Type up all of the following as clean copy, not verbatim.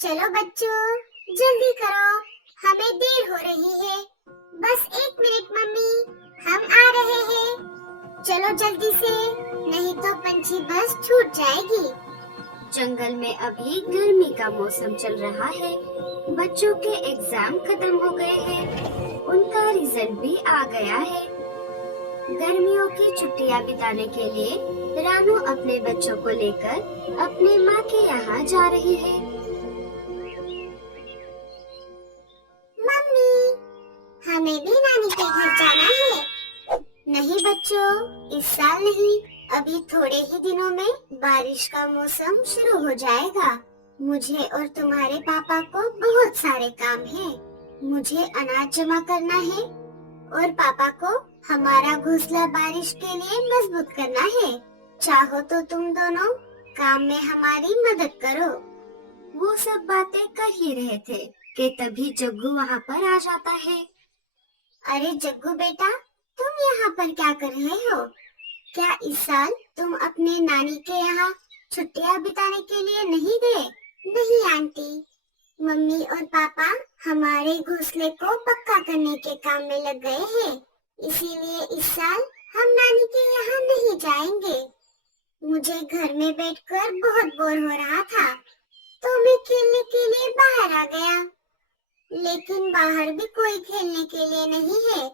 चलो बच्चों, जल्दी करो, हमें देर हो रही है। बस 1 मिनट मम्मी, हम आ रहे हैं। चलो जल्दी से, नहीं तो पंछी बस छूट जाएगी। जंगल में अभी गर्मी का मौसम चल रहा है। बच्चों के एग्जाम खत्म हो गए हैं। उनका रिजल्ट भी आ गया है। गर्मियों की छुट्टियां बिताने के लिए रानू अपने बच्चों को लेकर अपने माँ के यहाँ जा रही है। मम्मी, हमें भी नानी के घर जाना है। नहीं बच्चों, इस साल नहीं, अभी थोड़े ही दिनों में बारिश का मौसम शुरू हो जाएगा। मुझे और तुम्हारे पापा को बहुत सारे काम हैं। मुझे अनाज जमा करना है और पापा को हमारा घोंसला बारिश के लिए मजबूत करना है। चाहो तो तुम दोनों काम में हमारी मदद करो। वो सब बातें कर ही रहे थे कि तभी जग्गू वहाँ पर आ जाता है। अरे जग्गू बेटा, तुम यहाँ पर क्या कर रहे हो? क्या इस साल तुम अपने नानी के यहाँ छुट्टियाँ बिताने के लिए नहीं गए? नहीं आंटी, मम्मी और पापा हमारे घोंसले को पक्का करने के काम में लग गए हैं, इसीलिए इस साल हम नानी के यहाँ नहीं जाएंगे। मुझे घर में बैठकर बहुत बोर हो रहा था, तो मैं खेलने के लिए बाहर आ गया। लेकिन बाहर भी कोई खेलने के लिए नहीं है,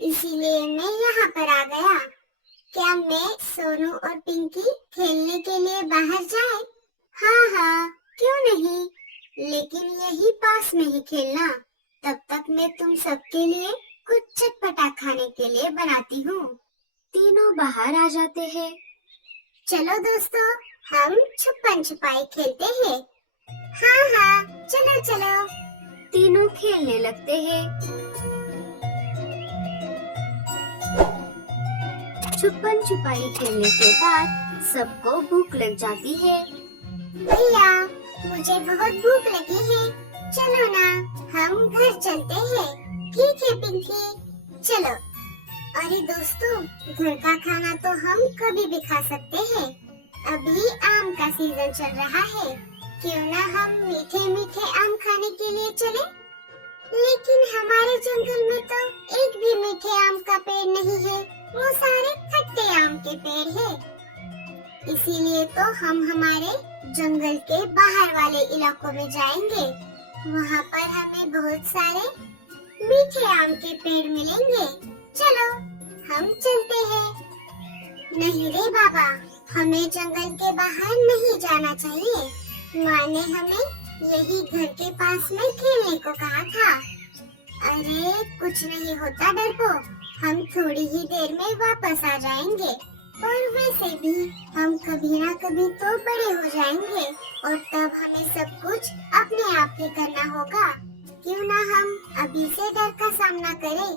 इसीलिए मैं यहाँ पर आ गया। क्या मैं, सोनू और पिंकी खेलने के लिए बाहर जाए? हाँ हाँ, क्यों नहीं, लेकिन यही पास में ही खेलना। तब तक मैं तुम सबके लिए कुछ चटपटा खाने के लिए बनाती हूँ। तीनों बाहर आ जाते हैं। चलो दोस्तों, हम छुपन छुपाई खेलते हैं। हाँ हाँ, चलो चलो। तीनों खेलने लगते हैं। छुपन छुपाई खेलने के बाद सबको भूख लग जाती है। भैया, मुझे बहुत भूख लगी है, चलो ना, हम घर चलते हैं। ठीक है पिंकी, चलो। अरे दोस्तों, घर का खाना तो हम कभी भी खा सकते हैं। अभी आम का सीजन चल रहा है, क्यों ना हम मीठे मीठे आम खाने के लिए चले? लेकिन हमारे जंगल में तो एक भी मीठे आम का पेड़ नहीं है, वो सारे खट्टे आम के पेड़ है। इसीलिए तो हम हमारे जंगल के बाहर वाले इलाकों में जाएंगे। वहाँ पर हमें बहुत सारे मीठे आम के पेड़ मिलेंगे। चलो, हम चलते हैं। नहीं रे बाबा, हमें जंगल के बाहर नहीं जाना चाहिए। माँ ने हमें यही घर के पास में खेलने को कहा था। अरे कुछ नहीं होता डरपोक, हम थोड़ी ही देर में वापस आ जाएंगे। और वैसे भी हम कभी ना कभी तो बड़े हो जाएंगे और तब हमें सब कुछ अपने आप ही करना होगा। क्यों ना हम अभी से डर का सामना करें।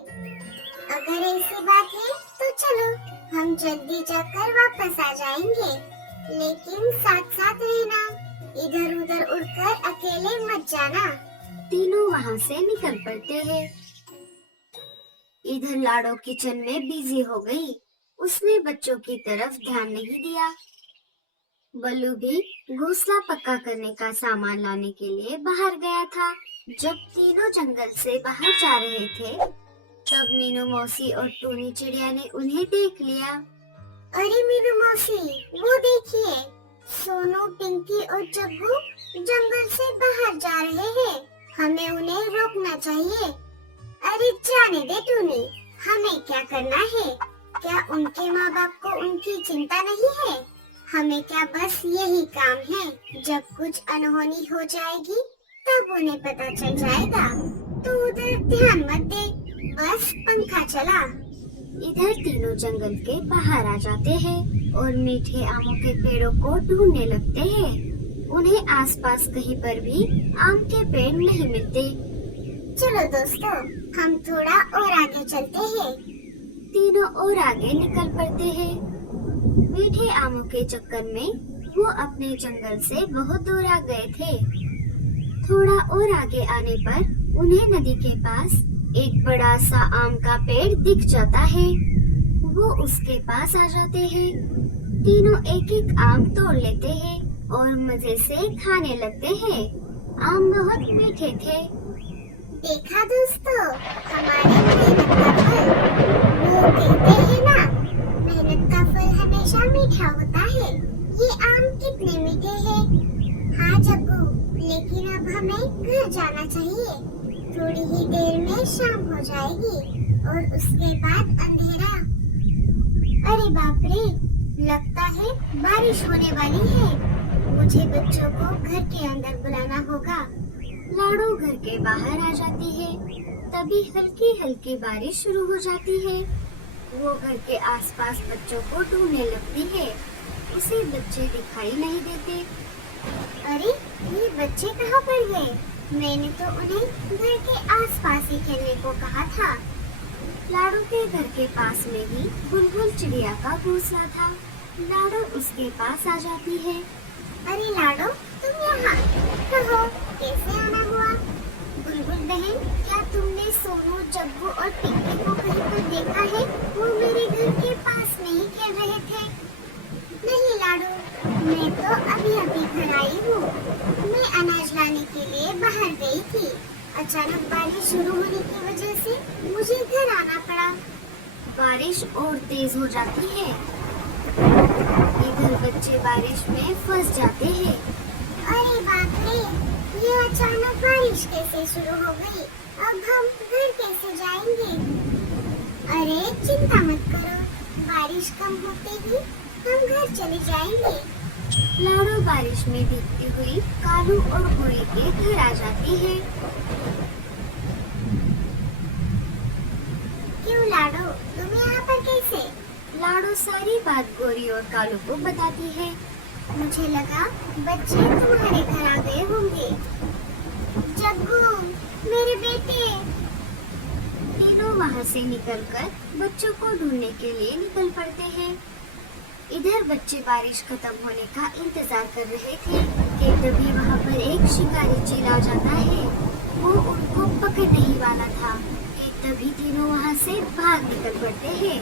अगर ऐसी बात है तो चलो, हम जल्दी जाकर वापस आ जाएंगे। लेकिन साथ साथ रहना, इधर उधर उड़कर अकेले मत जाना। तीनों वहाँ से निकल पड़ते हैं। इधर लाडो किचन में बिजी हो गई। उसने बच्चों की तरफ ध्यान नहीं दिया। बल्लू भी घोंसला पक्का करने का सामान लाने के लिए बाहर गया था। जब तीनों जंगल से बाहर जा रहे थे, तब मीनू मौसी और टूनी चिड़िया ने उन्हें देख लिया। अरे मीनू मौसी, वो देखिए, सोनू, पिंकी और जग्गू जंगल से बाहर जा रहे हैं। हमें उन्हें रोकना चाहिए। अरे जाने दे टूनी, हमें क्या करना है? क्या उनके माँ बाप को उनकी चिंता नहीं है? हमें क्या बस यही काम है? जब कुछ अनहोनी हो जाएगी तब उन्हें पता चल जाएगा। तो उधर ध्यान मत दे, बस पंखा चला। इधर तीनों जंगल के बाहर आ जाते हैं और मीठे आमों के पेड़ों को ढूंढने लगते हैं। उन्हें आसपास कहीं पर भी आम के पेड़ नहीं मिलते। चलो दोस्तों, हम थोड़ा और आगे चलते हैं। तीनों और आगे निकल पड़ते हैं। मीठे आमों के चक्कर में वो अपने जंगल से बहुत दूर आ गए थे। थोड़ा और आगे आने पर उन्हें नदी के पास एक बड़ा सा आम का पेड़ दिख जाता है। वो उसके पास आ जाते हैं। तीनों एक एक आम तोड़ लेते हैं और मजे से खाने लगते हैं। आम बहुत मीठे थे। देखा दोस्तों, हमारी मेहनत का फल, वो कहते हैं ना, मेहनत का फल हमेशा मीठा होता है। ये आम कितने मीठे हैं। हाँ जग्गू, लेकिन अब हमें घर जाना चाहिए। थोड़ी ही देर में शाम हो जाएगी और उसके बाद अंधेरा। अरे बाप रे, लगता है बारिश होने वाली है। मुझे बच्चों को घर के अंदर बुलाना होगा। लाडो घर के बाहर आ जाती है। तभी हल्की हल्की बारिश शुरू हो जाती है। वो घर के आसपास बच्चों को ढूंढने लगती है। उसे बच्चे दिखाई नहीं देते। अरे ये बच्चे कहाँ पर गए? मैंने तो उन्हें घर के आसपास ही खेलने को कहा था। लाडो के घर के पास में ही बुलबुल चिड़िया का घोंसला था। लाडो उसके पास आ जाती है। अरे लाडो, तुम यहाँ कहो, कैसे आना हुआ? बुलबुल बहन, क्या तुमने सोनू, जग्गू और पिंकी को कहीं पर देखा है? वो मेरे घर के पास में ही खेल रहे थे। नहीं लाडो, मैं तो अभी अभी घर आई हूँ। मैं अनाज लाने के लिए बाहर गई थी। अचानक बारिश शुरू होने की वजह से मुझे घर आना पड़ा। बारिश और तेज हो जाती है। इधर बच्चे बारिश में फंस जाते हैं। अरे बाप रे, ये अचानक बारिश कैसे शुरू हो गई? अब हम घर कैसे जाएंगे? अरे चिंता मत करो, बारिश कम होते ही हम घर चले जाएंगे। लाडो बारिश में भीगती हुई कालू और गोरी के घर आ जाती है। क्यों लाडो, तुम यहाँ पर कैसे? लाडो सारी बात गोरी और कालू को बताती है। मुझे लगा बच्चे तुम्हारे घर आ गए होंगे। जग्गू, मेरे बेटे। तीनों वहाँ से निकलकर बच्चों को ढूंढने के लिए निकल पड़ते हैं। इधर बच्चे बारिश खत्म होने का इंतजार कर रहे थे कि तभी वहाँ पर एक शिकारी चील आ जाता है। वो उनको पकड़ने ही वाला था कि तभी तीनों वहाँ से भाग निकल पड़ते हैं।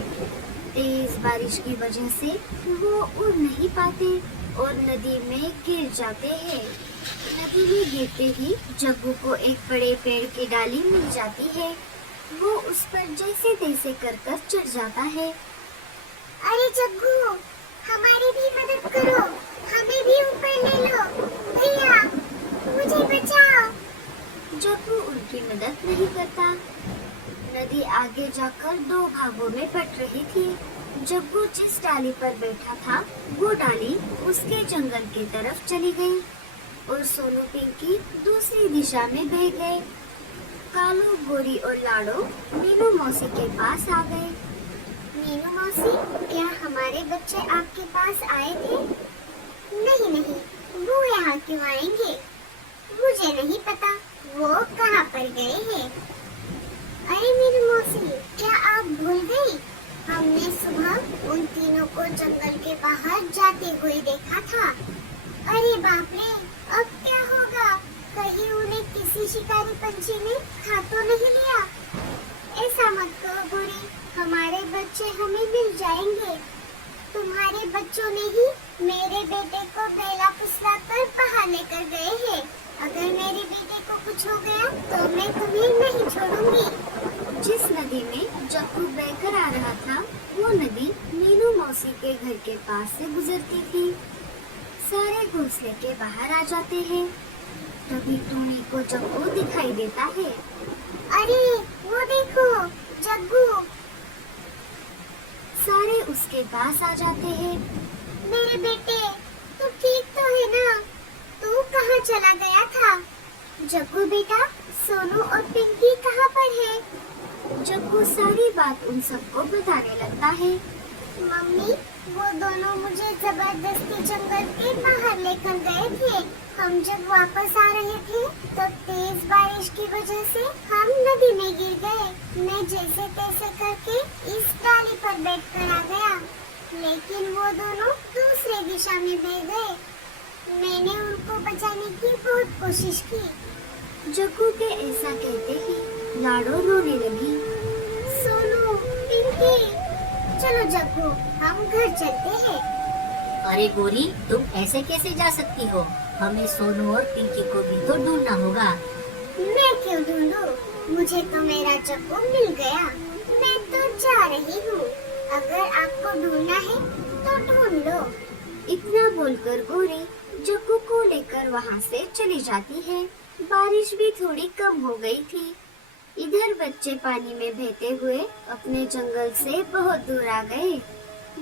तेज बारिश की वजह से वो उड़ नहीं पाते और नदी में गिर जाते हैं। नदी में गिरते ही जग्गू को एक बड़े पेड़ की डाली मिल जाती है। वो उस पर जैसे तैसे कर चढ़ जाता है। अरे जग्गू, हमारी भी मदद करो, हमें भी ऊपर ले लो। भैया, मुझे बचाओ। जग्गू उनकी मदद नहीं करता। नदी आगे जाकर दो भागों में बट रही थी। जग्गू जिस डाली पर बैठा था वो डाली उसके जंगल की तरफ चली गई और सोनू पिंकी दूसरी दिशा में बह गए। कालू, गोरी और लाडो मीनू मौसी के पास आ गए। मीनू मौसी, क्या हमारे बच्चे आपके पास आए थे? नहीं नहीं, वो यहाँ क्यों आएंगे? मुझे नहीं पता वो कहाँ पर गए हैं। अरे मीनू मौसी, क्या आप भूल गई? हमने सुबह उन तीनों को जंगल के बाहर जाते हुए देखा था। अरे बाप रे, अब क्या होगा? कहीं उन्हें किसी शिकारी पंछी ने खा तो नहीं लिया? ऐसा मत करो गोरी, हमारे बच्चे हमें मिल जाएंगे। तुम्हारे बच्चों ने ही मेरे बेटे को बेला फुसला कर बाहर लेकर गए हैं। अगर मेरे बेटे को कुछ हो गया तो मैं तुम्हें नहीं छोड़ूंगी। जिस नदी में जग्गू बहकर आ रहा था वो नदी मीनू मौसी के घर के पास से गुजरती थी। सारे घोंसले के बाहर आ जाते हैं। तभी टूनी को जग्गू दिखाई देता है। अरे वो देखो, जग्गू। सारे उसके पास आ जाते हैं। मेरे बेटे, तू ठीक तो है ना? तू कहाँ चला गया था? जग्गू बेटा, सोनू और पिंकी कहाँ पर है? जग्गू सारी बात उन सबको बताने लगता है। मम्मी, वो दोनों मुझे जबरदस्ती जंगल के बाहर लेकर गए थे। हम जब वापस आ रहे थे तो तेज बारिश की वजह से हम नदी में गिर गए। मैं जैसे तैसे करके इस डाली पर बैठकर आ गया, लेकिन वो दोनों दूसरे दिशा में बह गए। मैंने उनको बचाने की बहुत कोशिश की। जग्गू के ऐसा कहते ही लाडो रोने लगी। सोनू, पिंकी, चलो जग्गू, हम घर चलते हैं। अरे गोरी, तुम ऐसे कैसे जा सकती हो? हमें सोनू और पिंकी को भी तो ढूंढना होगा। मैं क्यों ढूंढूं? मुझे तो मेरा चक्कू मिल गया। मैं तो जा रही हूँ। अगर आपको ढूंढना है तो ढूंढ लो। इतना बोलकर गोरी जग्गू को लेकर वहाँ से चली जाती है। बारिश भी थोड़ी कम हो गई थी। इधर बच्चे पानी में बहते हुए अपने जंगल से बहुत दूर आ गए।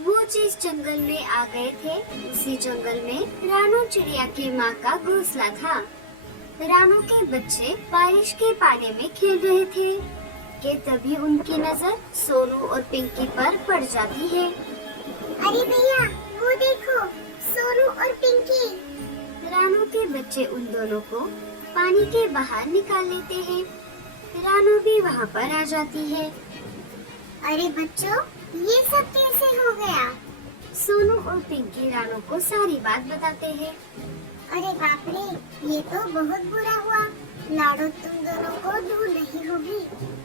वो जिस जंगल में आ गए थे उसी जंगल में रानू चिड़िया की माँ का घोंसला था। रानू के बच्चे बारिश के पानी में खेल रहे थे कि तभी उनकी नजर सोनू और पिंकी पर पड़ जाती है। अरे भैया, वो देखो, सोनू और पिंकी। रानू के बच्चे उन दोनों को पानी के बाहर निकाल लेते हैं। रानू भी वहाँ पर आ जाती है। अरे बच्चों, ये सब कैसे हो गया? सोनू और पिंकी रानू को सारी बात बताते हैं। अरे बाप रे, ये तो बहुत बुरा हुआ। लाडो तुम दोनों को ढूंढ रही होगी।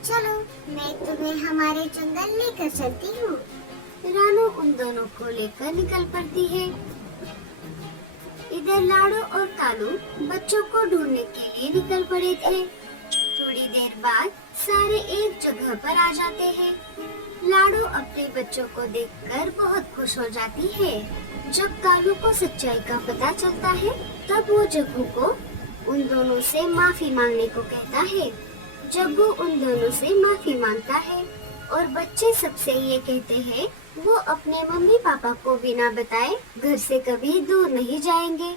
चलो, मैं तुम्हें हमारे जंगल लेकर चलती हूँ। रानू उन दोनों को लेकर निकल पड़ती है। इधर लाडो और कालू बच्चों को ढूंढने के लिए निकल पड़े थे। थोड़ी देर बाद सारे एक जगह पर आ जाते हैं। लाडो अपने बच्चों को देखकर बहुत खुश हो जाती है। जब कालू को सच्चाई का पता चलता है तब वो जग्गू को उन दोनों से माफी मांगने को कहता है। जग्गू उन दोनों से माफी मांगता है और बच्चे सबसे ये कहते हैं वो अपने मम्मी पापा को बिना बताए घर से कभी दूर नहीं जाएंगे।